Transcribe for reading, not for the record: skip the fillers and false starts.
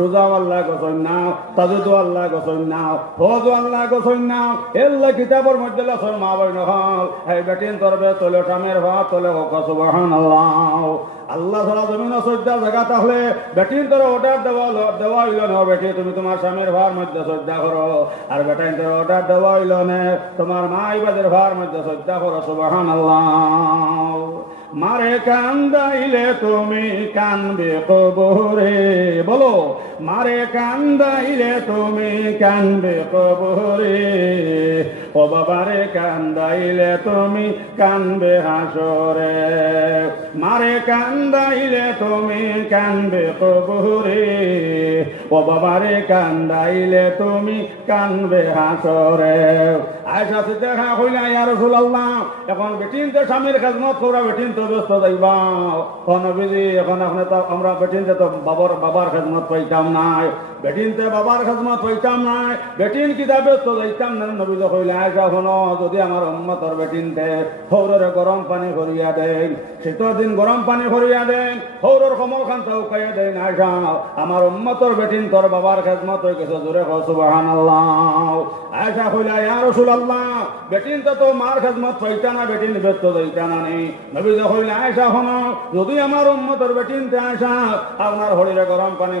রোজাও আল্লাহ গোসল নাও, তাজুদও আল্লাহ গোসল নাও, হজও আল্লাহ গোসল নাও। এল্লা কিতাবের মধ্যে লসর মা বইন হল এই বেটিন তরবে তোলে টামের ভাত তোলে হোক সুবহানাল্লাহ। আল্লাহ সারা জমিন শ্রদ্ধা জায়গা তাহলে বেটিন তোর অর্ডার দেওয়া হইল না, বেটি তুমি তোমার স্বামীর ভার মধ্যে শ্রদ্ধা করো, আর বেটাইন তোর অর্ডার দেওয়া হইল না তোমার মাই বাদের ভার মধ্যে শ্রদ্ধা করো সুবহানাল্লাহ। মারে কান্দাইলে তুমি কানবে কবরে, বলো মারে কান্দাইলে তুমি কানবে কবরে, ও বাবারে কান্দাইলে তুমি কানবে হাসরে। মারে কান্দাইলে তুমি কানবে কবরে, ও বাবারে কান্দাইলে তুমি কানবে হাসরে। আয়েশা সিদ্দিকা কইলা ইয়া রাসূলুল্লাহ, এখন বেটিনতে স্বামীর খেদমত করা বেটিন তো ব্যস্ত যাইবা ও নবীজি, এখন আপনি তো আমরা বেটিনতে তো বাবার খেদমত পাইতাম নাই, বেটিনতে বাবার খেদমত পাইতাম নাই, বেটিন কিতা ব্যস্ত যাইতাম না। নবীজি কইলা আয়েশা শোনো, যদি আমার উম্মতর বেটিনতে হৌরে গরম পানি করিয়া দেন, শীতের দিন গরম পানি করিয়া দেন, হৌরের কমল খান চৌকাইয়া দেন, আয়েশা আমার উম্মতর বেটিন তোর বাবার খেদমত হয়ে গেছে, জোরে কও সুবহানাল্লাহ। আয়েশা কইলা ইয়া রাসূলুল্লাহ, বেটিন তো মার খেদমত পাইতা না, বেটিন ব্যস্ত যাইতা না নি। নবীজি কইলা আয়েশা শোনো, যদি আমার উম্মতর বেটিনতে আয়েশা আপনার হরিরে গরম পানি